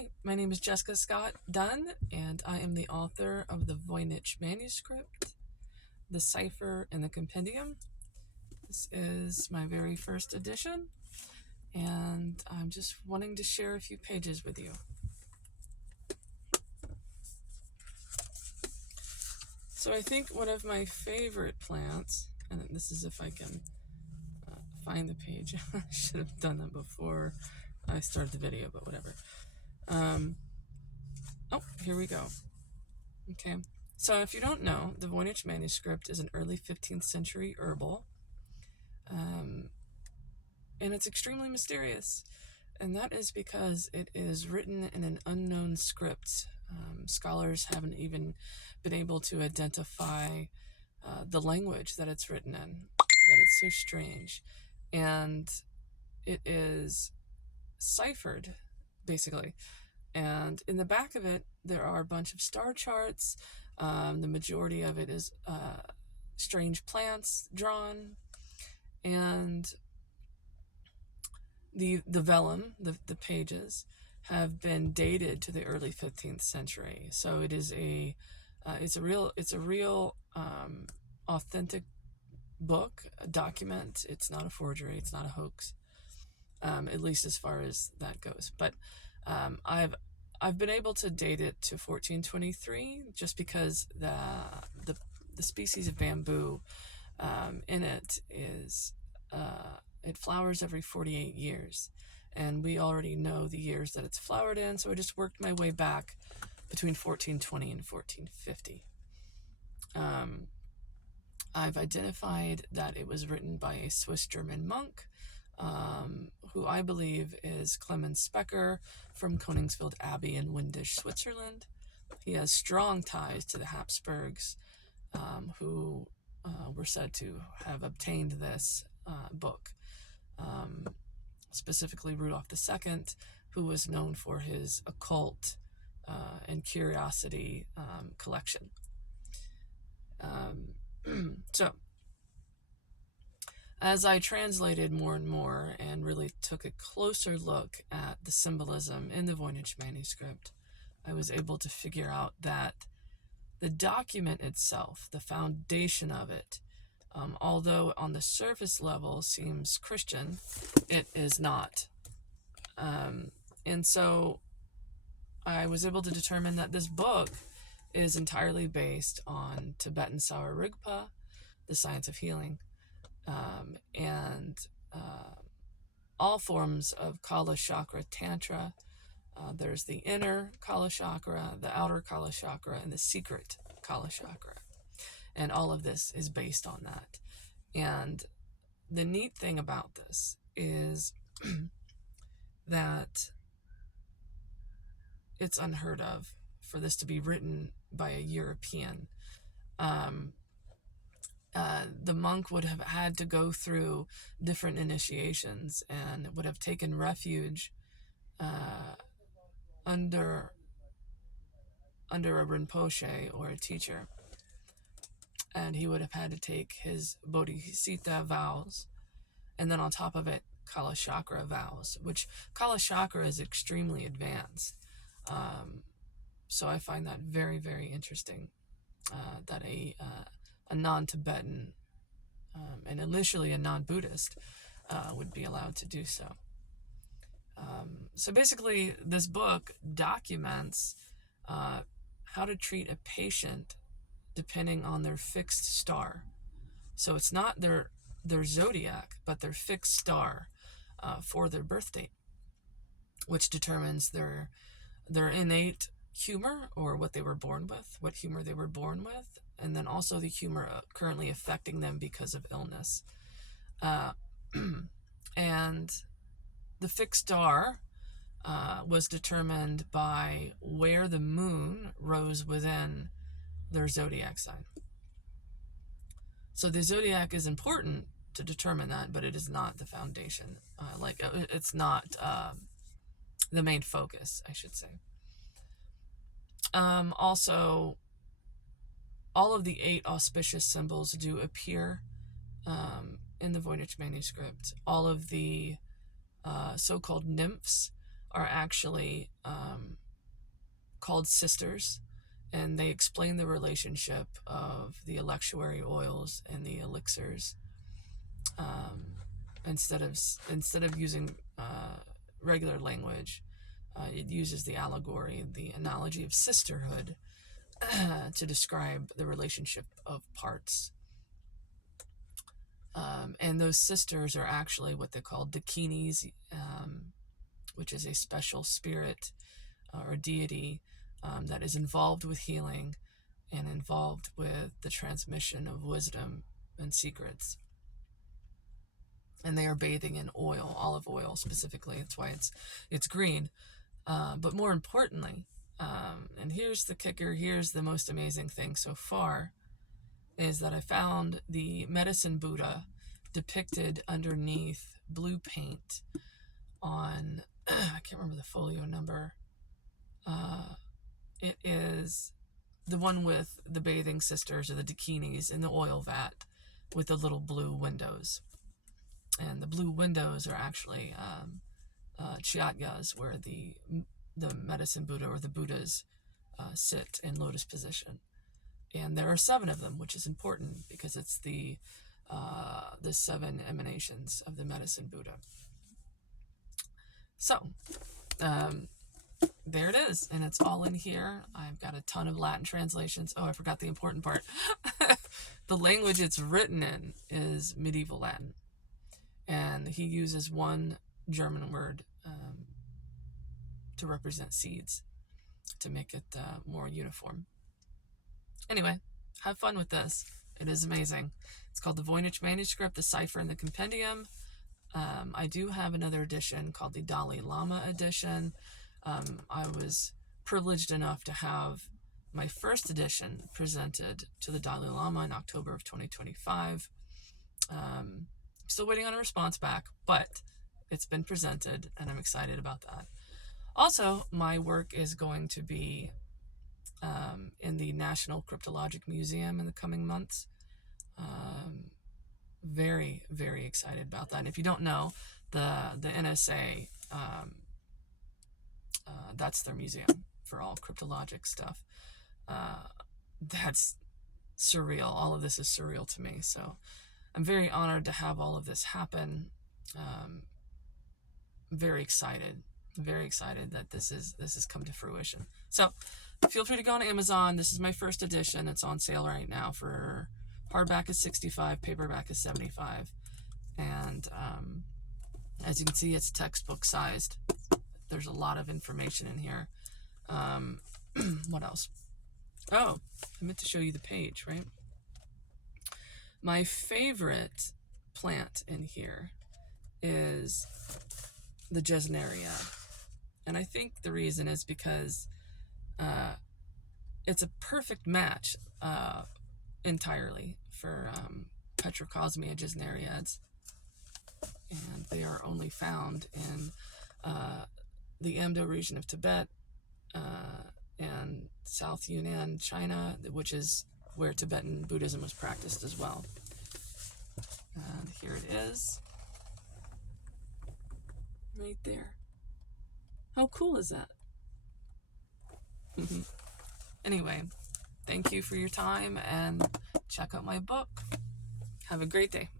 Hi, my name is Jessica Scott Dunn, and I am the author of the Voynich Manuscript, the Cipher, and the Compendium. This is my very first edition, and I'm just wanting to share a few pages with you. So I think one of my favorite plants, and this is if I can find the page. I should have done that before I started the video, but whatever. Oh, here we go. Okay. So if you don't know, the Voynich Manuscript is an early 15th century herbal, and it's extremely mysterious. And that is because it is written in an unknown script. Scholars haven't even been able to identify the language that it's written in, that it's so strange. And it is ciphered, basically. And in the back of it, there are a bunch of star charts. The majority of it is strange plants drawn. And the vellum, the pages, have been dated to the early 15th century. So it is it's a real authentic book, a document. It's not a forgery. It's not a hoax, at least as far as that goes. But I've been able to date it to 1423 just because the species of bamboo in it is it flowers every 48 years, and we already know the years that it's flowered in, so I just worked my way back between 1420 and 1450. I've identified that it was written by a Swiss-German monk, who I believe is Clemens Specker from Königswald Abbey in Windisch, Switzerland. He has strong ties to the Habsburgs, who were said to have obtained this book. Specifically Rudolf II, who was known for his occult and curiosity collection. So, as I translated more and more and really took a closer look at the symbolism in the Voynich Manuscript, I was able to figure out that the document itself, the foundation of it, although on the surface level seems Christian, it is not. And so I was able to determine that this book is entirely based on Tibetan Sour Rigpa, the science of healing, and all forms of Kala Chakra Tantra. There's the inner Kala Chakra, the outer Kala Chakra, and the secret Kala Chakra. And all of this is based on that. And the neat thing about this is that it's unheard of for this to be written by a European. The monk would have had to go through different initiations and would have taken refuge under a Rinpoche or a teacher. And he would have had to take his Bodhisattva vows, and then on top of it, Kala Chakra vows, which Kala Chakra is extremely advanced. So I find that very, very interesting, that a non-Tibetan and initially a non-Buddhist would be allowed to do so. So basically, this book documents how to treat a patient depending on their fixed star. So it's not their zodiac, but their fixed star for their birth date, which determines their innate humor, or what they were born with, what humor they were born with, and then also the humor currently affecting them because of illness. And the fixed star was determined by where the moon rose within their zodiac sign. So the zodiac is important to determine that, but it is not the foundation. It's not the main focus, I should say. Also, all of the 8 auspicious symbols do appear in the Voynich Manuscript. All of the so-called nymphs are actually called sisters, and they explain the relationship of the electuary oils and the elixirs. Instead of using regular language, it uses the allegory, the analogy of sisterhood, to describe the relationship of parts. And those sisters are actually what they call dakinis, which is a special spirit or deity that is involved with healing and involved with the transmission of wisdom and secrets. And they are bathing in oil, olive oil specifically. That's why it's green. But more importantly, and here's the kicker, here's the most amazing thing so far, is that I found the medicine Buddha depicted underneath blue paint on, I can't remember the folio number. It is the one with the bathing sisters or the dakinis in the oil vat with the little blue windows. And the blue windows are actually Chiatyas, where the medicine Buddha or the Buddhas sit in lotus position. And there are 7 of them, which is important because it's the 7 emanations of the medicine Buddha. So, there it is, and it's all in here. I've got a ton of Latin translations. Oh, I forgot the important part. The language it's written in is medieval Latin, and he uses one German word to represent seeds to make it more uniform. Anyway, have fun with this. It is amazing. It's called the Voynich Manuscript, the Cipher and the Compendium. I do have another edition called the Dalai Lama edition. I was privileged enough to have my first edition presented to the Dalai Lama in October of 2025. Still waiting on a response back, but it's been presented, and I'm excited about that. Also, my work is going to be in the National Cryptologic Museum in the coming months. Very, very excited about that. And if you don't know, the NSA, that's their museum for all cryptologic stuff. That's surreal. All of this is surreal to me. So I'm very honored to have all of this happen. Very excited that this has come to fruition. So feel free to go on Amazon. This is my first edition. It's on sale right now. For hardback is $65, paperback is $75, and as you can see, it's textbook sized. There's a lot of information in here. What else? Oh, I meant to show you the page, right? My favorite plant in here is the Gesneria, and I think the reason is because it's a perfect match entirely for Petrocosmia gesneriads, and they are only found in the Amdo region of Tibet and South Yunnan, China, which is where Tibetan Buddhism was practiced as well. And here it is, right there. How cool is that? Anyway, thank you for your time, and check out my book. Have a great day.